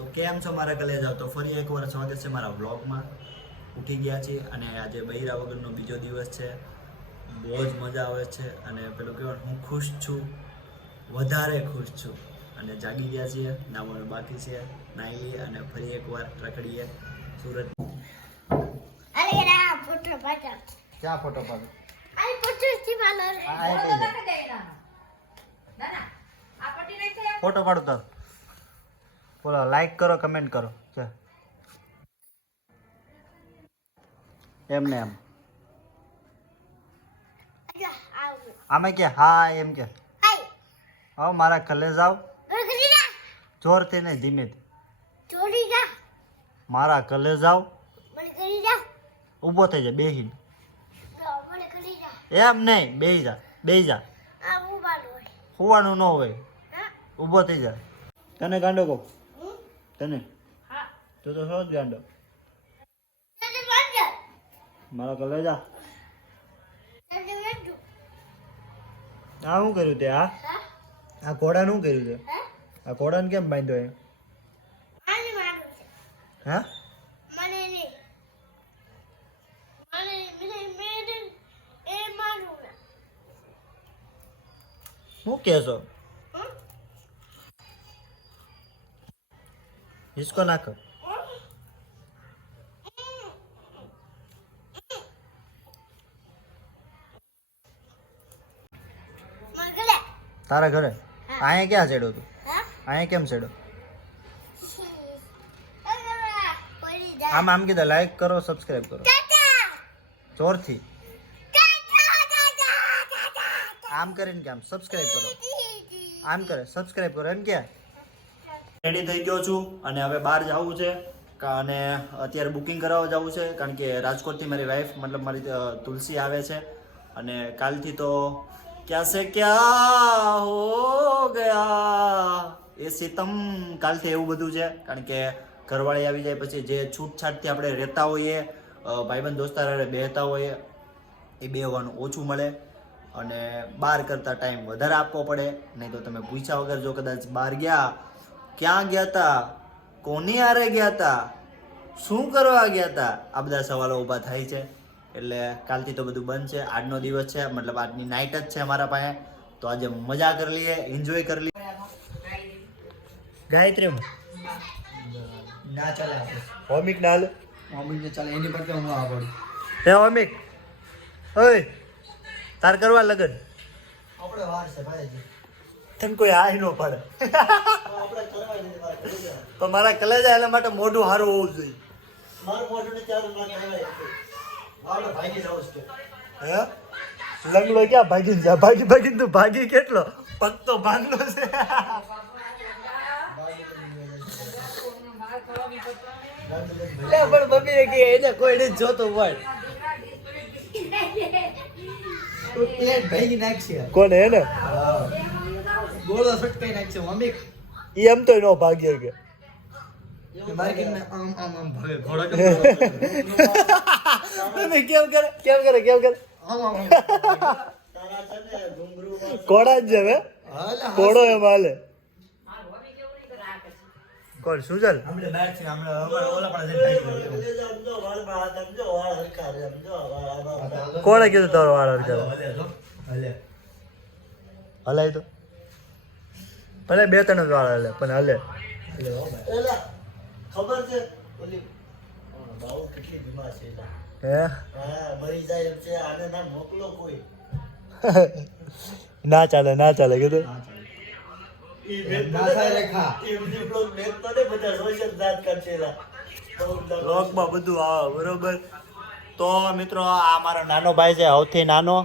તો કેમ છો મારા કલેજાઓ? તો ફરી એકવાર સ્વાગત છે મારા વ્લોગમાં. ઉઠી ગયા છીએ અને આજે બૈરા વગરનો બીજો દિવસ છે. બહુ જ મજા આવે છે અને પેલું કહેવાય હું ખુશ છું. વધારે ખુશ છું. અને જાગી ગયા છીએ નાવાનું બાકી છે નાહી લઈએ અને ફરી એકવાર રખડીએ સુરત. અરે રા ફોટો પાડો ક્યાં ફોટો પાડો? અરે ફોટો થી પાડો આ આ કઈ દે. ફોટો પાડો તો બોલો લાઈક કરો કમેન્ટ કરો. છે એમ આમે કે હા એમ કે. આવો મારા કલે જાવ જોરથી નહીં ધીમે મારા કલે જાવ ઊભો થઈ જા બેહીને. તો મને કરી જા એમ નહીં બે જા બે જા. હોવાનું ન હોય. ઊભો થઈ જા. તને ગાંડો કહું. તને? તું તો છો જ ગાંડો. મારા કલે જા. આ શું કર્યું તે આ? આ ઘોડા શું કર્યું છે આ ઘોડાને કેમ બાંધ્યો હા? એ ના. શું કહેશો? હિસકો નાખો તારા ઘરે અહીંયા ક્યાં ચડ્યો તું અહીંયા કેમ ચડ્યો આમ આમ કીધા લાઈક કરો સબસ્ક્રાઇબ કરો ચોર જોરથી ટાટા આમ કરીને કે આમ સબસ્ક્રાઇબ કરો આમ કરે સબસ્ક્રાઇબ કરો એમ કે રેડી થઈ ગયો છું અને હવે બહાર જવું છે. અને અત્યારે બુકિંગ કરાવવા જવું છે, કારણ કે રાજકોટથી મારી વાઈફ મતલબ મારી તુલસી આવે છે. અને કાલથી તો ક્યાં સે ક્યાં હો ગયા? એ સિતમ કાલથી એવું બધું છે, કારણ કે ઘરવાળી આવી જાય પછી જે છૂટછાટથી આપણે રહેતા હોઈએ ભાઈબંધ દોસ્તાર બેહતા હોઈએ, એ બેહવાનું ઓછું મળે. અને બહાર કરતાં ટાઈમ વધારે આપવો પડે, નહીં તો તમે પૂછ્યા વગર જો કદાચ બહાર ગયા ક્યાં ગયા હતા કોની આરે ગયા હતા શું કરવા ગયા હતા આ બધા સવાલો ઊભા થાય છે. એટલે કાલથી તો બધું બંધ છે. આજનો દિવસ છે. મતલબ આજની નાઇટ જ છે અમારા પાસે. તો આજે મજા કરી લઈએ એન્જોય કરી લઈએ. ગાયત્રી ના ચાલે ઓમિક ના મમ્મીને ચાલે. એની પર હું આવડું? હે હોમિક ઓય. તાર કરવા લગન. આપણે વાર છે ભાઈ. તને કોઈ આય ન પડે. તો મારા કલેજા એના માટે મોઢું સારું હોવું જોઈએ. ને ના હે? લંગડો ક્યાં ભાગી જા? ભાગી ભાગી તું ભાગી કેટલો? પગ તો ભાગલો છે. પણ મમ્મી કે એને કોઈને જોતો ભાગી નાખશે. કોને એને? ગોળો ફટકાઈ નાખશે મમ્મી. ઈ એમ તો નો ભાગ્ય કે. કેમ કરે કેમ કરે કેમ કરે? કોડા જ છે કોડો એમ હાલે. કોણ આપણે બહાર છે આપણે ઓલા પણ કોણે કીધું તારો વાળ હરગાવે હલે. હલાય તો. ભલે બે ત્રણ જ વાળ હલે પણ હલે. ખબર છે? ઓલી બાઉ કેટલી બીમાર છે હે? હા મરી જાય એમ છે આને ના મોકલો કોઈ. ના ચાલે ના ચાલે કીધું લોકમાં બધું આવે બરોબર? તો મિત્રો આ મારો નાનો ભાઈ છે સૌથી નાનો.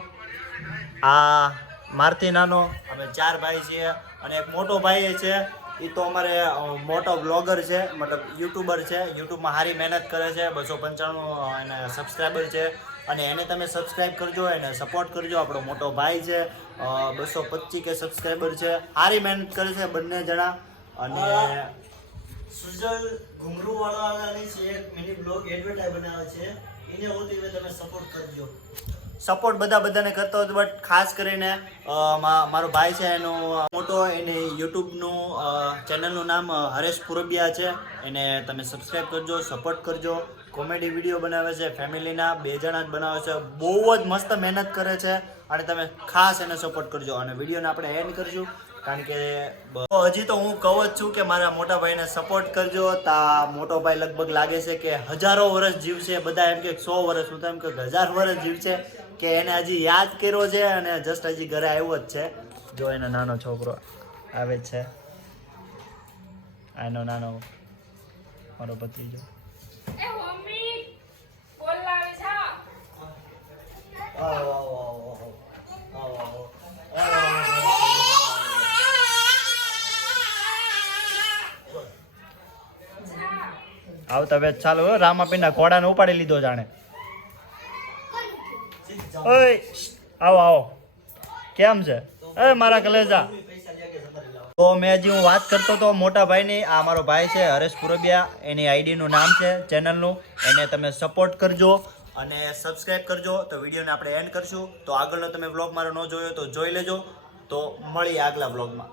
આ મારથી નાનો. અમે ચાર ભાઈ છીએ. અને એક મોટો ભાઈ છે એ તો અમારે મોટો બ્લોગર છે, મતલબ યુટ્યુબર છે. યુટ્યુબમાં સારી મહેનત કરે છે, બસો પંચાણું એને સબસ્ક્રાઈબર છે. અને એને તમે સબસ્ક્રાઈબ કરજો, એને સપોર્ટ કરજો. આપણો મોટો ભાઈ છે બસો પચીસ કે સબસ્ક્રાઈબર છે. સારી મહેનત કરે છે બંને જણા. અને સુજલ ઘુંઘરૂ વાળાની છે, એક મિની બ્લોગ એડવર્ટાઈઝ બનાવે છે. એને હોતી તમે સપોર્ટ કરજો. સપોર્ટ બધા બધાને કરતો હતો બટ ખાસ કરીને મારો ભાઈ છે, એનો મોટો, એને યુટ્યુબનું ચેનલનું નામ હરેશ પુરબિયા છે. એને તમે સબસ્ક્રાઈબ કરજો સપોર્ટ કરજો. કોમેડી વીડિયો બનાવે છે ફેમિલીના બે જણા જ બનાવે છે. બહુ જ મસ્ત મહેનત કરે છે અને તમે ખાસ એને સપોર્ટ કરજો. અને વિડીયોને આપણે એન્ડ કરશું, કારણ કે હજી તો હું કહું જ છું કે મારા મોટા ભાઈને સપોર્ટ કરજો. તા મોટો ભાઈ લગભગ લાગે છે કે હજારો વર્ષ જીવશે. બધા એમ કે સો વર્ષ, હું તો એમ કે હજાર વર્ષ જીવશે. કે એને હજી યાદ કર્યો છે અને જસ્ટ હજી ઘરે આવ્યો જ છે. જો એનો નાનો છોકરો આવે જ છે. એનો નાનો મારો ભત્રીજો. એ મમ્મી બોલાવે છે આવો, આવો, આવો, આવો, આવો, આવો. આવતા વેચ ચાલુ રામાપીના ઘોડાને ઉપાડી લીધો જાણે. ઓય, આવો આવો. કેમ છે? એ, મારા કલેજા. તો મેં હજી હું વાત કરતો તો મોટા ભાઈની, આ મારો ભાઈ છે, હરેશ પુરબિયા. એની આઈડીનું નામ છે, ચેનલનું. એને તમે સપોર્ટ કરજો અને સબસ્ક્રાઇબ કરજો. તો વિડીયોને આપણે એન્ડ કરશું. તો આગળનો તમે વ્લોગ મારો ન જોયો તો જોઈ લેજો. તો મળીએ આગલા વ્લોગમાં